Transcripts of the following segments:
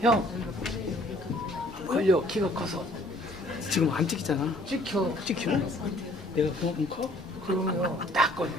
형 걸려 키가 커서 지금 안 찍히잖아 찍혀. 찍혀? 내가 그만큼 커? 그럼요. 딱 걸려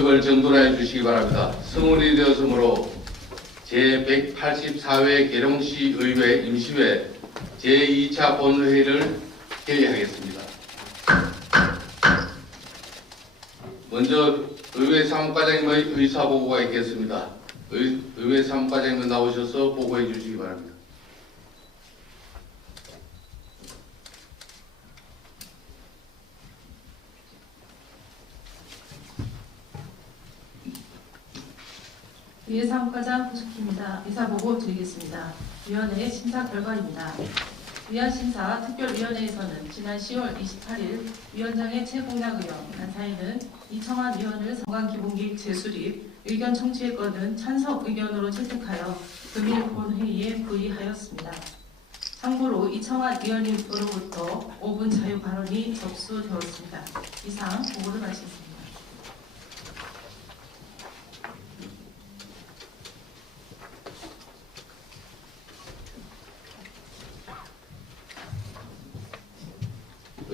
의석을 정돈해 주시기 바랍니다. 성원이 되었으므로 제184회 계룡시 의회 임시회 제2차 본회의를 개의하겠습니다. 먼저 의회 사무과장님의 의사보고가 있겠습니다. 의, 의회 사무과장님 나오셔서 보고해 주시기 바랍니다. 위의 사무과장 호숙희입니다. 이사보고 드리겠습니다. 위원회 심사 결과입니다. 위원 심사 특별위원회에서는 지난 10월 28일 위원장의 최공락 의원, 간사위는 이청환 위원을 성관기본계획 재수립, 의견 청취의 건은 찬성 의견으로 채택하여 금일 본회의에 부의하였습니다. 참고로 이청환 위원님으로부터 5분 자유 발언이 접수되었습니다. 이상 보고를 마치겠습니다.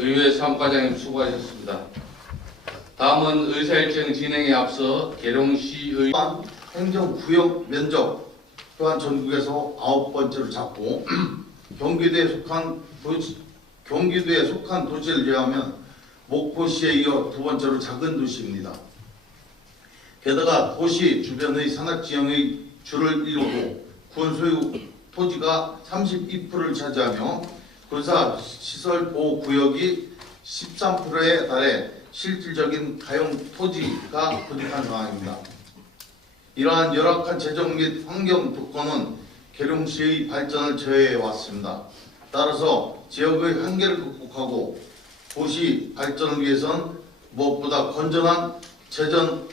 의회 사무과장님 수고하셨습니다. 다음은 의사일정 진행에 앞서 계룡시의 또한 행정구역 면적 또한 전국에서 아홉 번째로 잡고 경기도에 속한 도시, 경기도에 속한 도시를 제외하면 목포시에 이어 두 번째로 작은 도시입니다. 게다가 도시 주변의 산악지형의 줄을 이루고 군 소유 토지가 32%를 차지하며 군사 시설 보호 구역이 13%에 달해 실질적인 가용 토지가 부족한 상황입니다. 이러한 열악한 재정 및 환경 조건은 계룡시의 발전을 저해해 왔습니다. 따라서 지역의 한계를 극복하고 도시 발전을 위해선 무엇보다 건전한 재정,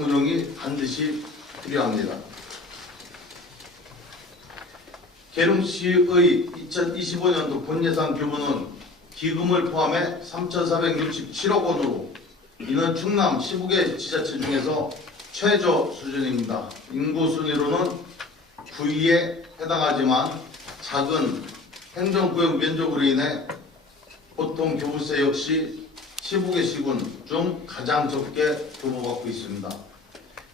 운용이 반드시 필요합니다. 계룡시의 2025년도 본예산 규모는 기금을 포함해 3,467억 원으로 이는 충남 15개 지자체 중에서 최저 수준입니다. 인구 순위로는 9위에 해당하지만 작은 행정구역 면적으로 인해 보통 교부세 역시 15개 시군 중 가장 적게 교부받고 있습니다.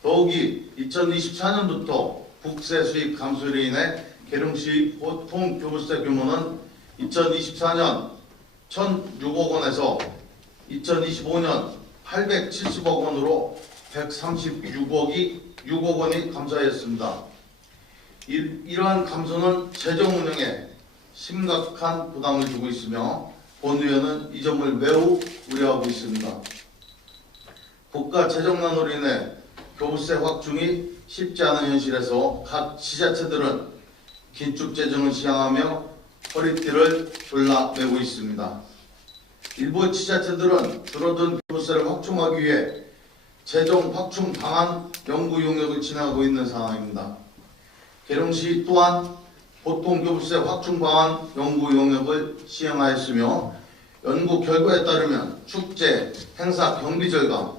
더욱이 2024년부터 국세 수입 감소로 인해 계룡시 보통 교부세 규모는 2024년 1,006억 원에서 2025년 870억 원으로 136억이 6억 원이 감소하였습니다. 이, 이러한 감소는 재정 운영에 심각한 부담을 주고 있으며 본 의원은 이 점을 매우 우려하고 있습니다. 국가 재정난으로 인해 교부세 확충이 쉽지 않은 현실에서 각 지자체들은 긴축 재정을 시행하며 허리띠를 졸라매고 있습니다. 일부 지자체들은 줄어든 교부세를 확충하기 위해 재정 확충 방안 연구 용역을 진행하고 있는 상황입니다. 계룡시 또한 보통 교부세 확충 방안 연구 용역을 시행하였으며 연구 결과에 따르면 축제, 행사 경비 절감,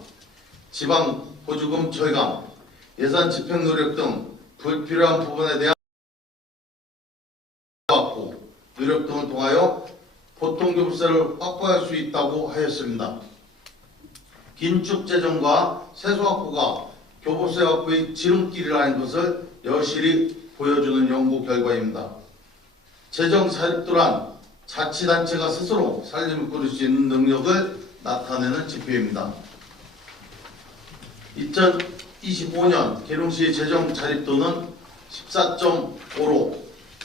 지방 보조금 절감, 예산 집행 노력 등 불필요한 부분에 대한 확보, 노력 등을 통하여 교부세를 확보할 수 있다고 하였습니다. 긴축 재정과 세수 확보가 교부세 확보의 지름길이라는 것을 여실히 보여주는 연구 결과입니다. 재정 자립도란 자치단체가 스스로 살림을 꾸릴 수 있는 능력을 나타내는 지표입니다. 2025년 계룡시 재정 자립도는 14.5로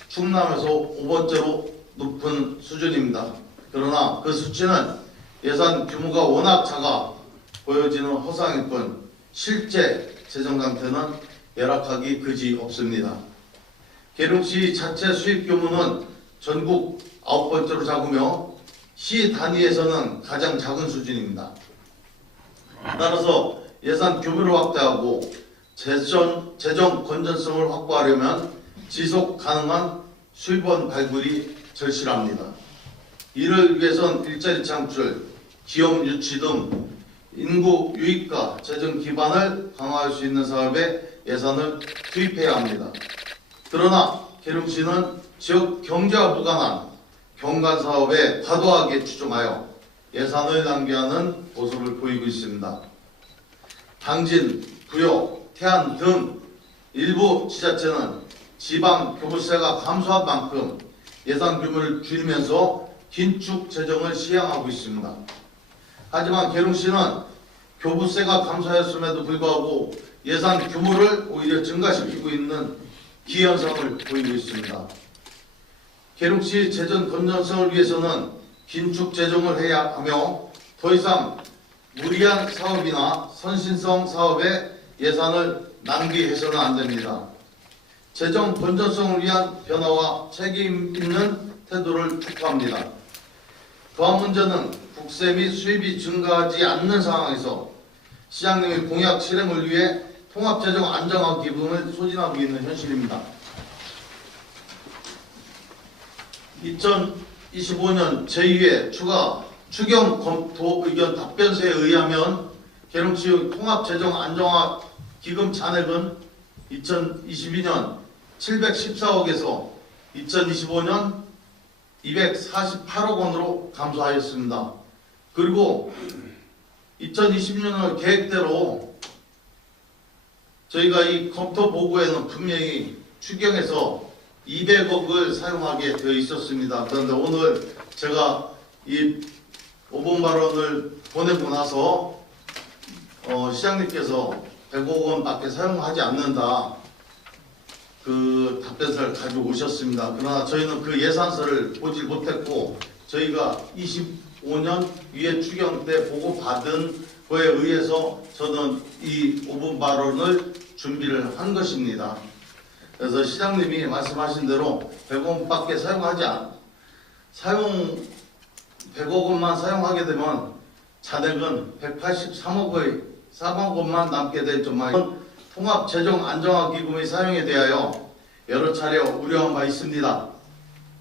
충남에서 5번째로 높은 수준입니다. 그러나 그 수치는 예산 규모가 워낙 작아 보여지는 허상일 뿐 실제 재정 상태는 열악하기 그지 없습니다. 계룡시 자체 수입 규모는 전국 아홉 번째로 작으며 시 단위에서는 가장 작은 수준입니다. 따라서 예산 규모를 확대하고 재정, 재정 건전성을 확보하려면 지속 가능한 수입원 발굴이 절실합니다. 이를 위해선 일자리 창출, 기업 유치 등 인구 유입과 재정 기반을 강화할 수 있는 사업에 예산을 투입해야 합니다. 그러나 계룡시는 지역 경제와 무관한 경관 사업에 과도하게 추종하여 예산을 낭비하는 모습을 보이고 있습니다. 당진, 부여, 태안 등 일부 지자체는 지방 교부세가 감소한 만큼 예산 규모를 줄이면서 긴축 재정을 시행하고 있습니다. 하지만 계룡시는 교부세가 감소하였음에도 불구하고 예산 규모를 오히려 증가시키고 있는 기현상을 보이고 있습니다. 계룡시 재정 건전성을 위해서는 긴축 재정을 해야 하며 더 이상 무리한 사업이나 선신성 사업에 예산을 낭비해서는 안 됩니다. 재정 건전성을 위한 변화와 책임 있는 태도를 촉구합니다. 더한 문제는 국세 및 수입이 증가하지 않는 상황에서 시장님의 공약 실행을 위해 통합재정 안정화 기금을 소진하고 있는 현실입니다. 2025년 제2회 추가 추경 검토 의견 답변서에 의하면 계룡시 통합재정 안정화 기금 잔액은 2022년 714억에서 2025년 248억 원으로 감소하였습니다. 그리고 2020년을 계획대로 저희가 이 검토 보고에는 분명히 추경에서 200억을 사용하게 되어 있었습니다. 그런데 오늘 제가 이 5번 발언을 보내고 나서 어, 시장님께서 100억 원밖에 사용하지 않는다. 그 답변서를 가지고 오셨습니다. 그러나 저희는 그 예산서를 보질 못했고 저희가 25년 위에 추경 때 보고 받은 거에 의해서 저는 이 5분 발언을 준비를 한 것입니다. 그래서 시장님이 말씀하신 대로 100원밖에 사용하지 않, 사용 100억 원만 사용하게 되면 잔액은 183억의 4만 원만 남게 될 정말 통합 재정 안정화 기금의 사용에 대하여 여러 차례 우려한 바 있습니다.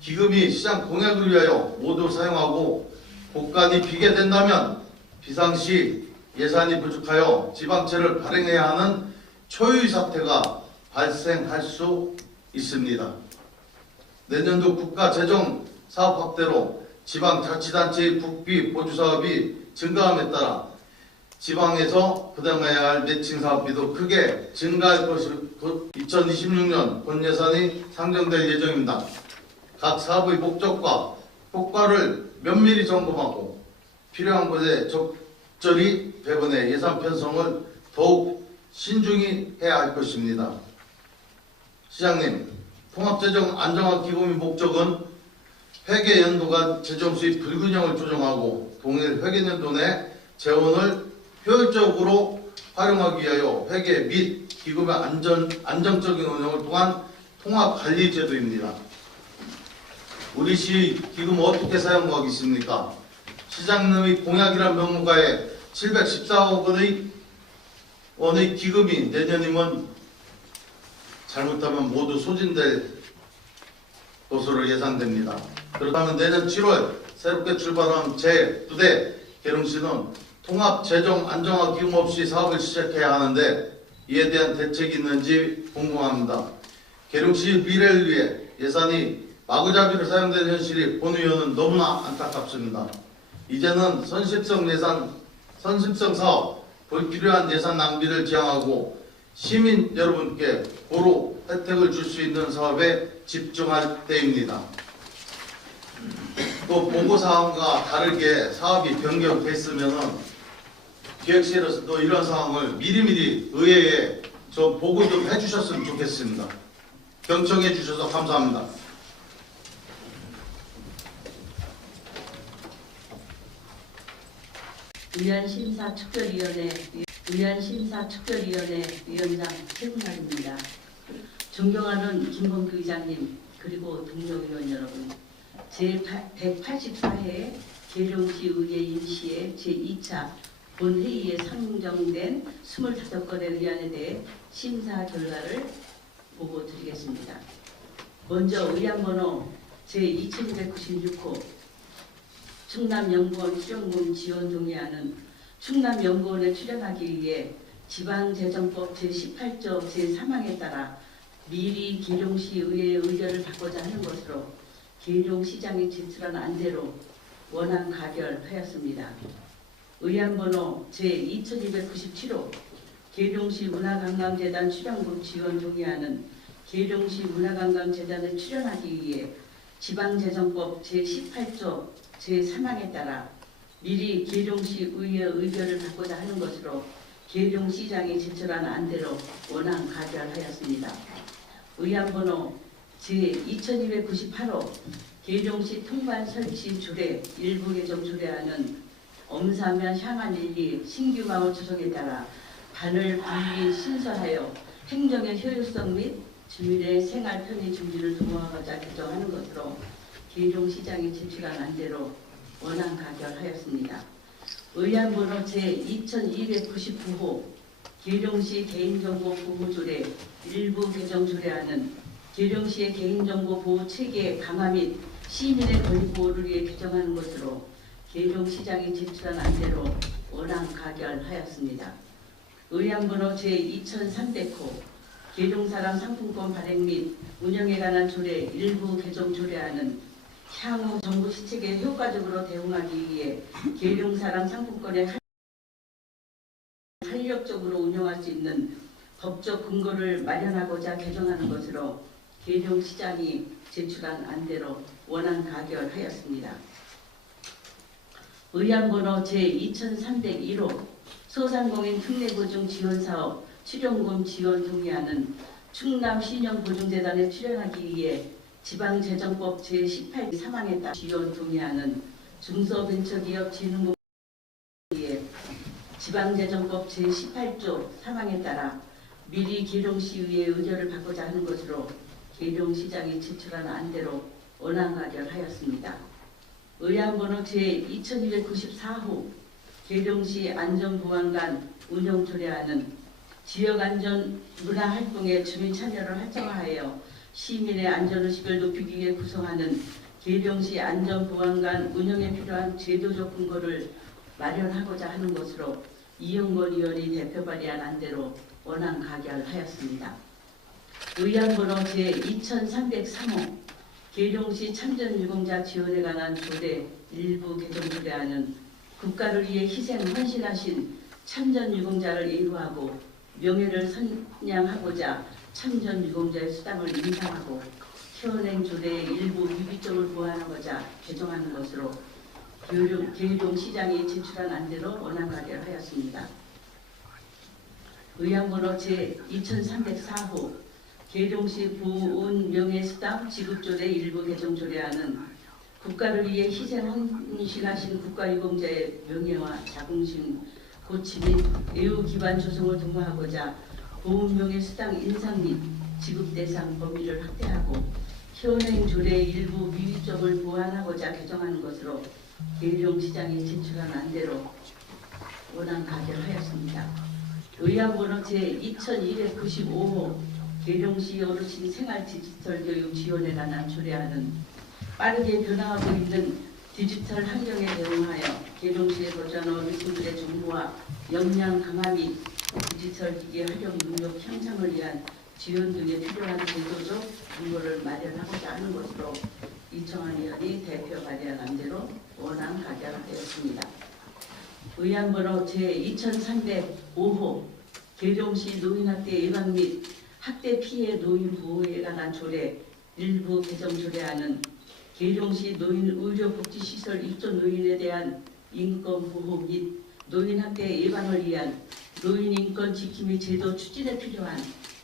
기금이 시장 공약을 위하여 모두 사용하고 국간이 비게 된다면 비상시 예산이 부족하여 지방채를 발행해야 하는 초유의 사태가 발생할 수 있습니다. 내년도 국가 재정 사업 확대로 지방자치단체의 국비 보조 사업이 증가함에 따라 지방에서 부담해야 할 매칭 사업비도 크게 증가할 것을 2026년 본 예산이 상정될 예정입니다. 각 사업의 목적과 효과를 면밀히 점검하고 필요한 곳에 적절히 배분해 예산 편성을 더욱 신중히 해야 할 것입니다. 시장님, 통합재정 안정화 기금의 목적은 회계 연도 간 재정 수입 불균형을 조정하고 동일 회계 연도 내 재원을 효율적으로 활용하기 위하여 회계 및 기금의 안전, 안정적인 운영을 통한 통합 관리 제도입니다. 우리 시 기금 어떻게 사용하겠습니까? 시장님의 공약이란 명목하에 714억 원의 원의 기금이 내년이면 잘못하면 모두 소진될 것으로 예상됩니다. 그렇다면 내년 7월 새롭게 출발한 제9대 계룡시는 통합 재정 안정화 기금 없이 사업을 시작해야 하는데 이에 대한 대책이 있는지 궁금합니다. 계룡시 미래를 위해 예산이 마구잡이로 사용되는 현실이 본 의원은 너무나 안타깝습니다. 이제는 선십성 예산, 선십성 사업, 불필요한 예산 낭비를 지양하고 시민 여러분께 고루 혜택을 줄 수 있는 사업에 집중할 때입니다. 또 보고사항과 다르게 사업이 변경됐으면은 기획실에서도 이런 상황을 미리미리 의회에 좀 보고 좀 해주셨으면 좋겠습니다. 경청해 주셔서 감사합니다. 위안심사 특별위원회 위안심사 특별위원회 위원장 최군날입니다. 존경하는 김범규 의장님 그리고 동료 의원 여러분 제 184회 계룡시 의회 임시의 제2차 본회의에 상정된 25건의 의안에 대해 심사 결과를 보고 드리겠습니다. 먼저 의안번호 제2296호 충남연구원 수령금 지원 동의안은 충남연구원에 출연하기 위해 지방재정법 제18조 제3항에 따라 미리 계룡시 의회의 의결을 받고자 하는 것으로 계룡시장이 제출한 안대로 원안 가결하였습니다. 의안번호 제2297호 계룡시 문화관광재단 출연금 지원 동의안은 계룡시 문화관광재단에 출연하기 위해 지방재정법 제18조 제3항에 따라 미리 계룡시 의회 의결을 받고자 하는 것으로 계룡시장이 제출한 안대로 원안 가결하였습니다. 의안번호 제2298호 계룡시 통관 설치 조례 일부 개정 조례안은 엄사면 향안 1, 2 신규 마을 조성에 따라 반을 분리 신설하여 행정의 효율성 및 주민의 생활 편의 준비를 도모하고자 개정하는 것으로 계룡시장이 제출한 안대로 원안 가결하였습니다. 의안번호 제2299호 계룡시 개인정보 보호조례 일부 개정 조례안은 계룡시의 개인정보 보호 체계 강화 및 시민의 권리 보호를 위해 개정하는 것으로 계룡시장이 제출한 안대로 원안 가결하였습니다. 의안번호 제2300호 계룡사람 상품권 발행 및 운영에 관한 조례 일부 개정 조례안은 향후 정부 시책에 효과적으로 대응하기 위해 계룡사람 상품권의 할- 활력적으로 운영할 수 있는 법적 근거를 마련하고자 개정하는 것으로 계룡시장이 제출한 안대로 원안 가결하였습니다. 의안번호 제2301호 소상공인 특례보증 지원사업 출연금 지원 동의안은 충남 신영보증재단에 출연하기 위해 지방재정법 제18 3항에 따라 지원 동의안은 중소벤처기업 진흥부 위해 지방재정법 제18조 3항에 따라 미리 계룡시의회 의결을 받고자 하는 것으로 계룡시장이 제출한 안대로 원안 가결하였습니다. 의안번호 제2294호 계룡시 안전보안관 운영 조례안은 지역안전 문화활동에 주민 참여를 활성화하여 시민의 안전의식을 높이기 위해 구성하는 계룡시 안전보안관 운영에 필요한 제도적 근거를 마련하고자 하는 것으로 이영건 의원이 대표 발의한 안대로 원안 가결하였습니다. 의안번호 제2303호 계룡시 참전유공자 지원에 관한 조례 일부 개정 조례안은 국가를 위해 희생 헌신하신 참전 유공자를 예우하고 명예를 선양하고자 참전 유공자의 수당을 인상하고 현행 조례의 일부 유기점을 보완하고자 개정하는 것으로 계룡, 계룡 시장이 제출한 안대로 원안 가결하였습니다. 의향번호 제2304호 계룡시 보훈 명예수당 지급조례 일부 개정 조례안은 국가를 위해 희생 헌신하신 국가유공자의 명예와 자긍심 고치 및 애우 기반 조성을 도모하고자 보훈 명예수당 인상 및 지급 대상 범위를 확대하고 현행 조례 일부 미위점을 보완하고자 개정하는 것으로 계룡시장이 제출한 안대로 원안 가결하였습니다. 의향번호 제2295호 계룡시 어르신 생활 디지털 교육 지원에 관한 조례안은 빠르게 변화하고 있는 디지털 환경에 대응하여 계룡시의 거주한 어르신들의 정보와 역량 강화 및 디지털 기기 활용 능력 향상을 위한 지원 등에 필요한 제도적 근거를 마련하고자 하는 것으로 이청환 의원이 대표 발의한 안대로 원안 가결하였습니다. 의안번호 제2305호 계룡시 노인학대 예방 및 학대 피해 노인 보호에 관한 조례 일부 개정 조례안은 계룡시 노인 의료복지시설 입소 노인에 대한 인권 보호 및 노인 학대 예방을 위한 노인 인권 지킴이 제도 추진에 필요한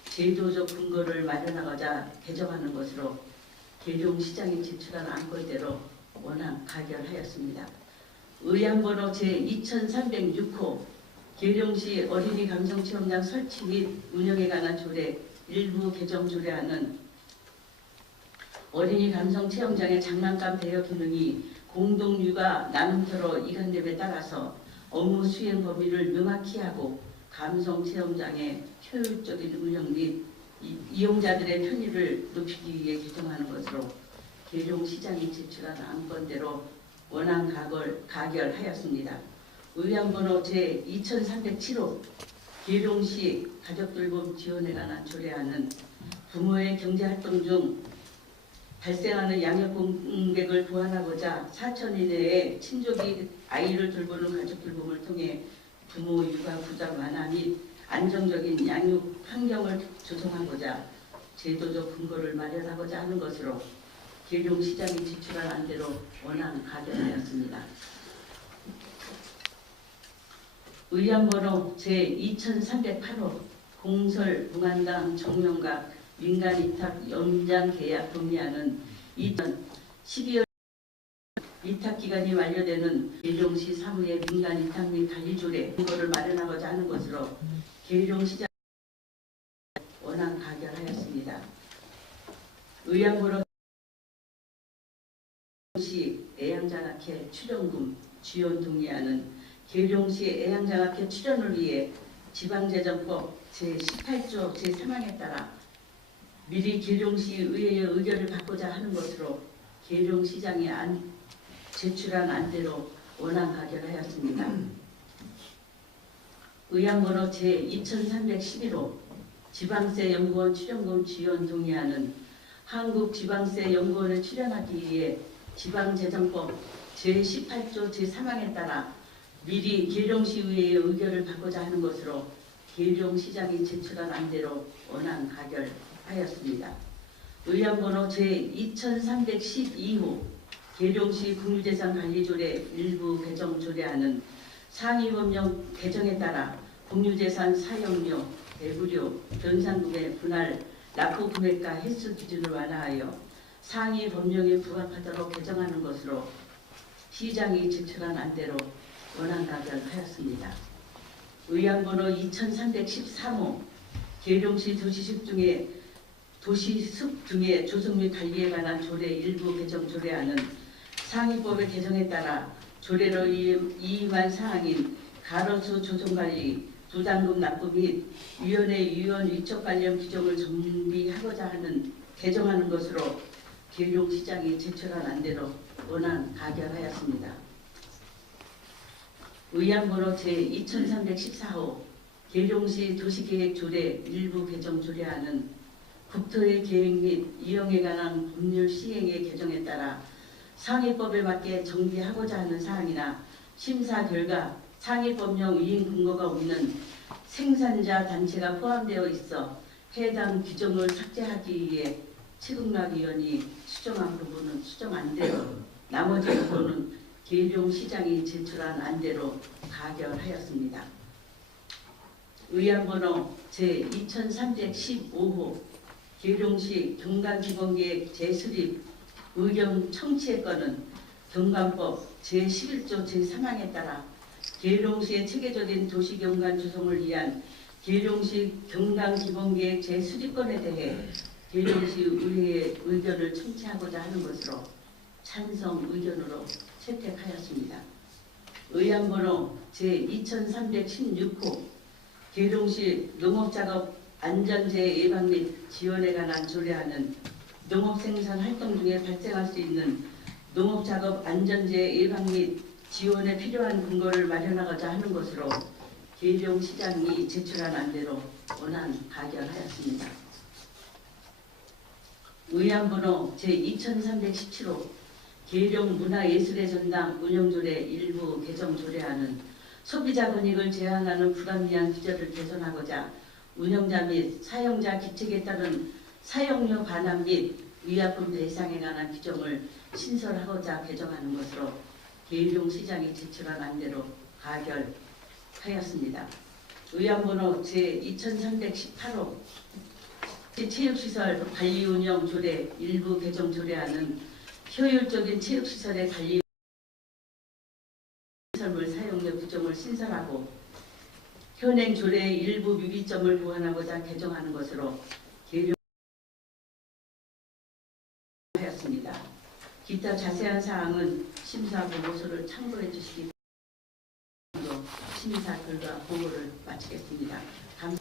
제도적 근거를 마련하고자 개정하는 것으로 계룡시장이 제출한 안건대로 원안 가결하였습니다. 의안번호 제2306호 계룡시 어린이 감성체험장 설치 및 운영에 관한 조례 일부 개정 조례안은 어린이 감성 체험장의 장난감 대여 기능이 공동 육아 나눔터로 이관됨에 따라서 업무 수행 범위를 명확히 하고 감성 체험장의 효율적인 운영 및 이- 이용자들의 편의를 높이기 위해 개정하는 것으로 계룡시장이 제출한 안건대로 원안 가결, 가결하였습니다. 의향번호 제2307호 계룡시 가족돌봄 지원에 관한 조례안은 부모의 경제활동 중 발생하는 양육 공백을 보완하고자 4천 이내에 친족이 아이를 돌보는 가족돌봄을 통해 부모 육아 부담 완화 및 안정적인 양육 환경을 조성하고자 제도적 근거를 마련하고자 하는 것으로 계룡시장이 지출한 안대로 원안 가결하였습니다. 의안번호 제2308호 공설 공안당 정명각 민간이탁 연장 계약 동의안은 2012월 이탁 기간이 만료되는 계룡시 사무의 민간 이탁 및 관리 조례 근거를 마련하고자 하는 것으로 계룡시장 원안 가결하였습니다. 의안번호 시 애양장학회 출연금 지원 동의안은 계룡시 애양장학회 출연을 위해 지방재정법 제18조 제3항에 따라 미리 계룡시 의회의 의결을 받고자 하는 것으로 계룡시장이 안, 제출한 안대로 원안 가결하였습니다. 의안번호 제2311호 지방세 연구원 출연금 지원 동의안은 한국지방세 연구원에 출연하기 위해 지방재정법 제18조 제3항에 따라 미리 계룡시의회의 의결을 받고자 하는 것으로 계룡시장이 제출한 안대로 원안 가결하였습니다. 의안번호 제2312호 계룡시 국유재산관리조례 일부 개정 조례안은 상위법령 개정에 따라 국유재산 사용료, 배부료, 변상금의 분할, 납부 금액과 횟수 기준을 완화하여 상위 법령에 부합하도록 개정하는 것으로 시장이 제출한 안대로 원안 가결하였습니다. 의안번호 2313호 계룡시 도시숲 중에 도시숲 등의 조성 및 관리에 관한 조례 일부 개정 조례안은 상위법의 개정에 따라 조례로 이임- 이임한 사항인 가로수 조성관리, 부담금 납부 및 위원회 위원 위촉 관련 규정을 정비하고자 하는 개정하는 것으로 계룡시장이 제출한 안대로 원안 가결하였습니다. 의안번호 제2314호 계룡시 도시계획 조례 일부 개정 조례안은 국토의 계획 및 이용에 관한 법률 시행의 개정에 따라 상위법에 맞게 정비하고자 하는 사항이나 심사 결과 상위법령 위임 근거가 없는 생산자 단체가 포함되어 있어 해당 규정을 삭제하기 위해 최국락위원이 수정한 부분은 수정 안대로 나머지 부분은 계룡 시장이 제출한 안대로 가결하였습니다. 의안번호 제2315호 계룡시 경강기본계획 재수립 의견 청취의 건은 경관법 제11조 제3항에 따라 계룡시의 체계적인 도시경관 조성을 위한 계룡시 경강기본계획 재수립건에 대해 계룡시 의회의 의견을 청취하고자 하는 것으로 찬성 의견으로 채택하였습니다. 의안번호 제2316호 계룡시 농업작업 안전재해 예방 및 지원에 관한 조례하는 농업생산 활동 중에 발생할 수 있는 농업작업 안전재해 예방 및 지원에 필요한 근거를 마련하고자 하는 것으로 계룡시장이 제출한 안대로 원안 가결하였습니다. 의안번호 제2317호 계룡 문화예술의 전당 운영조례 일부 개정 조례안은 소비자 권익을 제한하는 불합리한 규제를 개선하고자 운영자 및 사용자 기책에 따른 사용료 반환 및 위약금 대상에 관한 규정을 신설하고자 개정하는 것으로 계룡 시장이 제출한 안대로 가결하였습니다. 의안번호 제2318호 체육시설 관리운영 조례 일부 개정 조례안은 효율적인 체육시설의 관리 시설물 사용료 규정을 신설하고 현행 조례의 일부 미비점을 보완하고자 개정하는 것으로 개정하였습니다. 기타 자세한 사항은 심사 보고서를 참고해 주시기 바랍니다. 심사 결과 보고를 마치겠습니다. 감...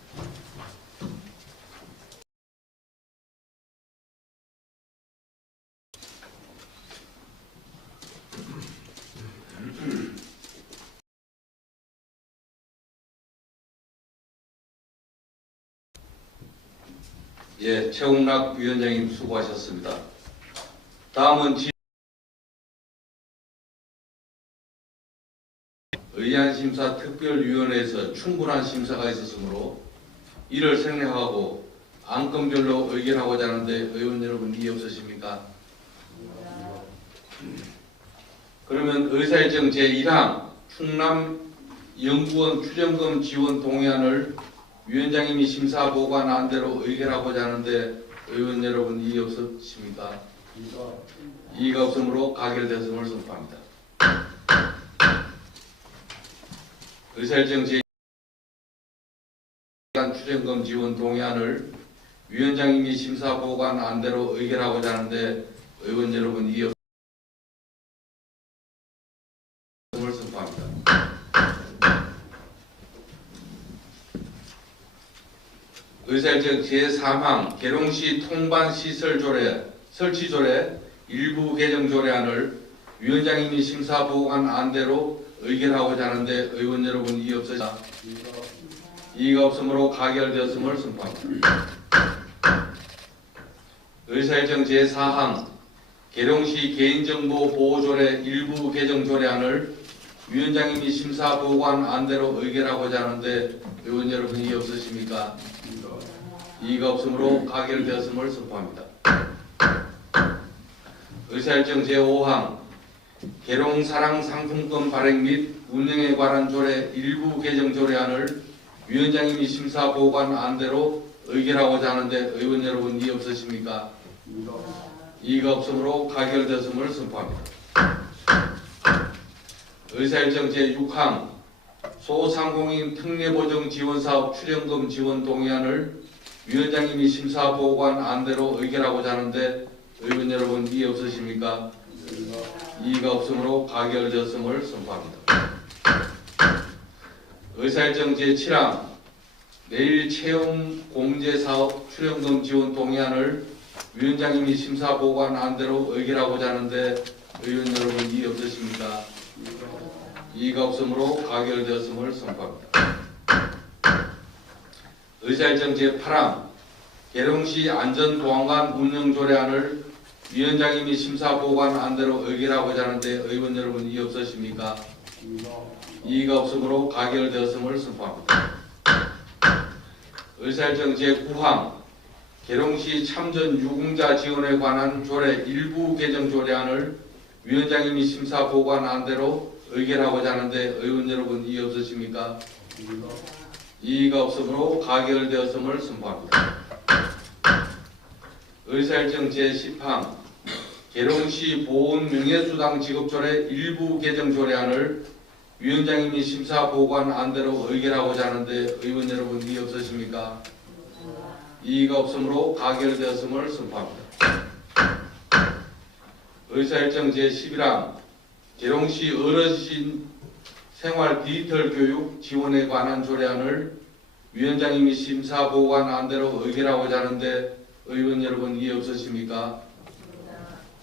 예, 최홍락 위원장님 수고하셨습니다. 다음은 지... 의안심사 특별위원회에서 충분한 심사가 있었으므로 이를 생략하고 안건별로 의견하고자 하는데 의원 여러분 이의 없으십니까? 그러면 의사일정 제1항 충남 연구원 추정금 지원 동의안을 위원장님이 심사 보고한 안대로 의결하고자 하는데 의원 여러분 이의 없으십니까? 이의가 없으므로 가결됐음을 선포합니다. 의사일정 제 추정금 지원 동의안을 위원장님이 심사 보고한 안대로 의결하고자 하는데 의원 여러분 이의 없음을 선포합니다. 의사일정 제3항 계룡시 통반시설조례 설치조례 일부 개정조례안을 위원장님이 심사 보고한 안대로 의결하고자 하는데 의원 여러분 이의 없으시다. 이의가 없으므로 가결되었음을 선포합니다. 의사일정 제4항 계룡시 개인정보 보호조례 일부 개정조례안을 위원장님이 심사 보고한 안대로 의결하고자 하는데 의원 여러분 이의 없으십니까? 이의가 없으므로 가결되었음을 선포합니다. 의사일정 제5항 계룡사랑 상품권 발행 및 운영에 관한 조례 일부 개정 조례안을 위원장님이 심사 보고한 안대로 의결하고자 하는데 의원 여러분 이의 없으십니까? 이의가 없으므로 가결되었음을 선포합니다. 의사일정 제6항 소상공인 특례보정 지원사업 출연금 지원 동의안을 위원장님이 심사 보고한 안대로 의결하고자 하는데 의원 여러분 이의 없으십니까? 이의가 없으므로 가결되었음을 선포합니다. 의사일정 제7항 내일 체험 공제 사업 출연금 지원 동의안을 위원장님이 심사 보고한 안대로 의결하고자 하는데 의원 여러분 이의 없으십니까? 이의가 없으므로 가결되었음을 선포합니다. 의사일정 제8항 계룡시 안전보안관 운영조례안을 위원장님이 심사 보고한 안대로 의결하고자 하는데 의원 여러분 이의 없으십니까? 이의가 없으므로 가결되었음을 선포합니다. 의사일정 제9항 계룡시 참전 유공자 지원에 관한 조례 일부 개정 조례안을 위원장님이 심사 보고한 대로 의결하고자 하는데 의원 여러분 이의 없으십니까? 이의가 없으므로 가결되었음을 선포합니다. 의사일정 제10항 계룡시 보훈 명예수당 지급조례 일부 개정 조례안을 위원장님이 심사 보고한 안대로 의결하고자 하는데 의원 여러분 이의 없으십니까? 이의가 없으므로 가결되었음을 선포합니다. 의사일정 제11항 계룡시 어르신 생활 디지털 교육 지원에 관한 조례안을 위원장님이 심사 보고한 안대로 의결하고자 하는데 의원 여러분 이의 없으십니까?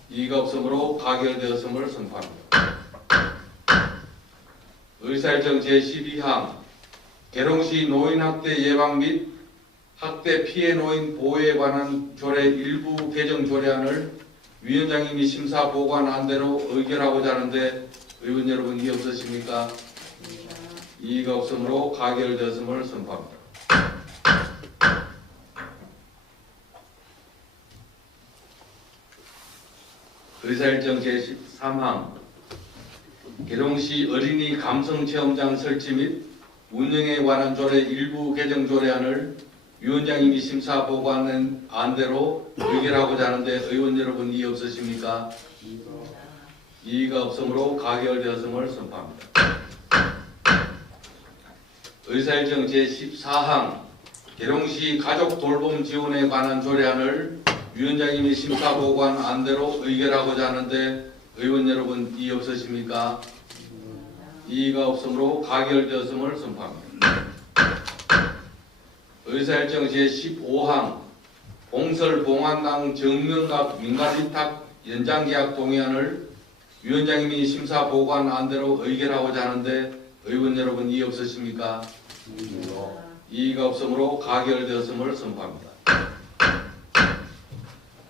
이의가 없으므로 가결되었음을 선포합니다. 의사일정 제12항 계룡시 노인학대 예방 및 학대 피해 노인 보호에 관한 조례 일부 개정 조례안을 위원장님이 심사 보고한 안대로 의결하고자 하는데 의원 여러분 이의 없으십니까? 이의가 없으므로 가결되었음을 선포합니다. 의사일정 제13항 계룡시 어린이 감성체험장 설치 및 운영에 관한 조례 일부 개정 조례안을 위원장님이 심사 보고하는 안대로 의결하고자 하는데 의원 여러분 이의 없으십니까? 이의가 없으므로 가결되었음을 선포합니다. 의사일정 제14항 계룡시 가족 돌봄 지원에 관한 조례안을 위원장님이 심사 보고한 안대로 의결하고자 하는데 의원 여러분 이의 없으십니까? 이의가 없으므로 가결되었음을 선포합니다. 의사일정 제15항 공설 봉안당 정명각 민간위탁 연장계약 동의안을 위원장님이 심사 보고한 안대로 의결하고자 하는데 의원 여러분 이의 없으십니까? 이의가 없으므로 가결되었음을 선포합니다.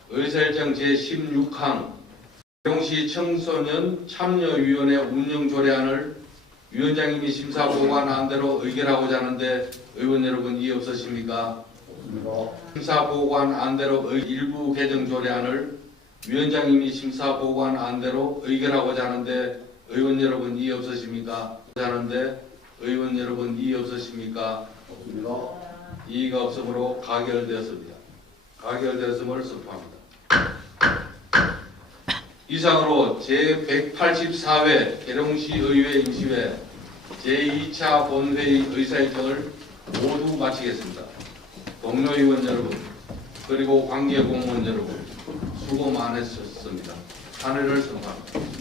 의사일정 제16항 계룡시 청소년 참여위원회 운영 조례안을 위원장님이 심사 보고한 안대로 의결하고자 하는데 의원 여러분 이의 없으십니까? 심사 보고한 안대로 의- 일부 개정 조례안을 위원장님이 심사 보고한 안대로 의결하고자 하는데 의원 여러분 이의 없으십니까? 하는데 의원 여러분 이의 없으십니까? 이의가 없으므로 가결되었습니다. 가결되었음을 선포합니다. 이상으로 제184회 계룡시 의회 임시회 제2차 본회의 의사일정을 모두 마치겠습니다. 동료 의원 여러분 그리고 관계 공무원 여러분 수고 많으셨습니다. 한해를 선포합니다.